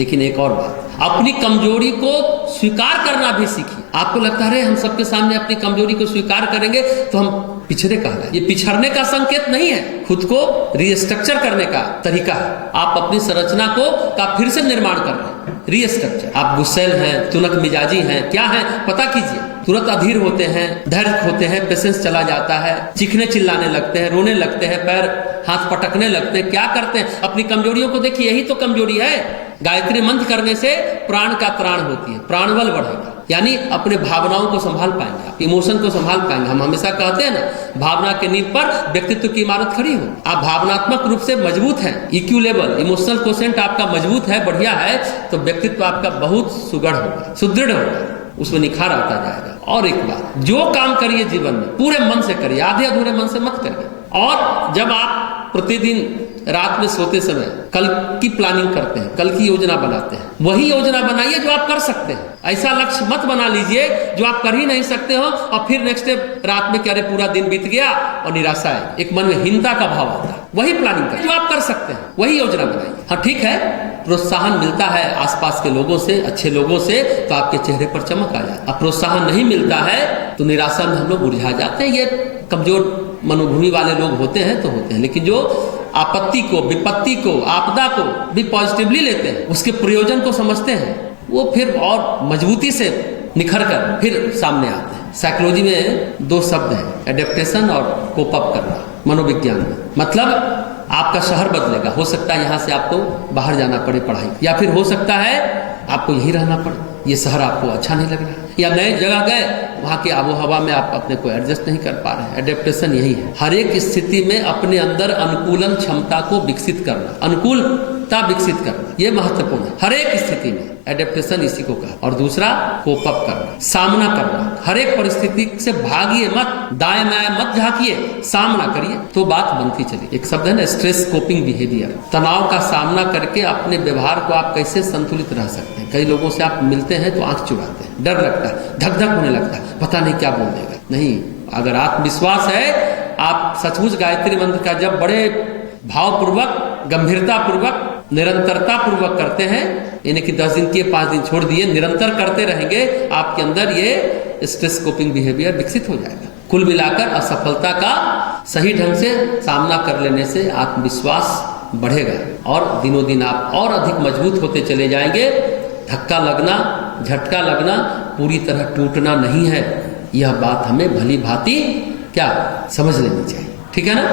लेकिन एक और बात, अपनी कमजोरी को स्वीकार करना भी सीखिए। आपको लगता है हम सबके सामने अपनी कमजोरी को स्वीकार करेंगे तो हम पिछड़े कहलाए, ये पिछड़ने का संकेत नहीं है, खुद को रीस्ट्रक्चर करने का तरीका है। आप अपनी संरचना का फिर से निर्माण कर रहे हैं, रीस्ट्रक्चर। आप गुस्सैल हैं, तुनक मिजाजी हैं, क्या है पता कीजिए। तुरंत अधीर होते हैं, धैर्य होते हैं, पेशेंस चला जाता है, चीखने चिल्लाने लगते हैं, रोने लगते हैं, पैर हाथ पटकने लगते हैं, क्या करते हैं? अपनी कमजोरियों को देखिए, यही तो कमजोरी है। गायत्री मंत्र करने से प्राण का त्राण होती है, प्राणबल बढ़ेगा, यानी अपने भावनाओं को संभाल पाएंगे, आप इमोशन को संभाल पाएंगे। हम हमेशा कहते हैं ना, भावना के नींव पर व्यक्तित्व की इमारत खड़ी हो। आप भावनात्मक रूप से मजबूत हैं, EQ लेवल, इमोशनल कोशेंट आपका मजबूत है, बढ़िया है, तो व्यक्तित्व आपका बहुत सुगढ़ होगा, सुदृढ़ होगा, उसमें निखार आता जाएगा। और एक बात, जो काम करिए जीवन में पूरे मन से करिए, आधे अधूरे मन से मत करिए। और जब आप प्रतिदिन रात में सोते समय कल की प्लानिंग करते हैं, कल की योजना बनाते हैं, वही योजना बनाइए जो आप कर सकते हैं। ऐसा लक्ष्य मत बना लीजिए जो आप कर ही नहीं सकते हो और फिर नेक्स्ट डे रात में क्या रे पूरा दिन बीत गया और निराशा है, एक मन में हीनता का भाव आता है। वही प्लानिंग करें जो आप कर सकते हैं, वही योजना बनाइए। हाँ ठीक है, प्रोत्साहन मिलता है आसपास के लोगों से, अच्छे लोगों से, तो आपके चेहरे पर चमक आ जाती है। अब प्रोत्साहन नहीं मिलता है तो निराशा में हम लोग मुरझा जाते हैं। ये कमजोर मनोभूमि वाले लोग होते हैं तो होते हैं, लेकिन जो आपत्ति को, विपत्ति को, आपदा को भी पॉजिटिवली लेते हैं, उसके प्रयोजन को समझते हैं, वो फिर और मजबूती से निखर कर फिर सामने आते हैं। साइकोलॉजी में 2 शब्द हैं, एडेप्टेशन और कोप अप करना, मनोविज्ञान में। मतलब आपका शहर बदलेगा, हो सकता है यहाँ से आपको बाहर जाना पड़े पढ़ाई, या फिर हो सकता है आपको यहीं रहना पड़े, ये शहर आपको अच्छा नहीं लग रहा, या नए जगह गए, वहाँ की आबो हवा में आप अपने को एडजस्ट नहीं कर पा रहे हैं। एडेप्टेशन यही है, हर एक स्थिति में अपने अंदर अनुकूलन क्षमता को विकसित करना, अनुकूलता विकसित करना, ये महत्वपूर्ण है हर एक स्थिति में। एडेप्टेशन इसी को कहा। और दूसरा कोप अप करना, सामना करना, हर एक परिस्थिति से भागिए मत, दाएं बाएं मत झांकिए, सामना करिए, तो बात बनती चली। एक शब्द है ना, स्ट्रेस कोपिंग बिहेवियर, तनाव का सामना करके अपने व्यवहार को आप कैसे संतुलित रह सकते हैं। कई लोगों से आप मिलते हैं तो आंख चुराते हैं, डर लगता है, धक धक होने लगता है, पता नहीं क्या बोल देगा। नहीं, अगर आत्मविश्वास है, आप सचमुच गायत्री मंत्र का जब बड़े भावपूर्वक, गंभीरता पूर्वक, निरंतरता पूर्वक करते हैं, यानी कि 10 दिन किए, 5 दिन छोड़ दिए, निरंतर करते रहेंगे, आपके अंदर ये स्ट्रेस कोपिंग बिहेवियर विकसित हो जाएगा। कुल मिलाकर असफलता का सही ढंग से सामना कर लेने से आत्मविश्वास बढ़ेगा और दिनों दिन आप और अधिक मजबूत होते चले जाएंगे। धक्का लगना, झटका लगना, पूरी तरह टूटना नहीं है, यह बात हमें भली भांति क्या समझ लेनी चाहिए। ठीक है ना?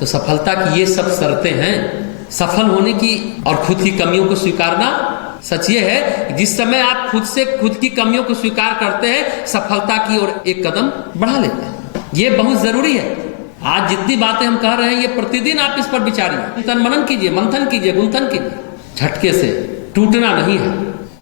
तो सफलता की ये सब शर्तें हैं सफल होने की, और खुद की कमियों को स्वीकारना। सच ये है, जिस समय आप खुद से खुद की कमियों को स्वीकार करते हैं, सफलता की ओर एक कदम बढ़ा लेते हैं। ये बहुत जरूरी है। आज जितनी बातें हम कह रहे हैं, ये प्रतिदिन आप इस पर विचारिए, तन मनन कीजिए, मंथन कीजिए, गुंथन कीजिए। झटके से टूटना नहीं है,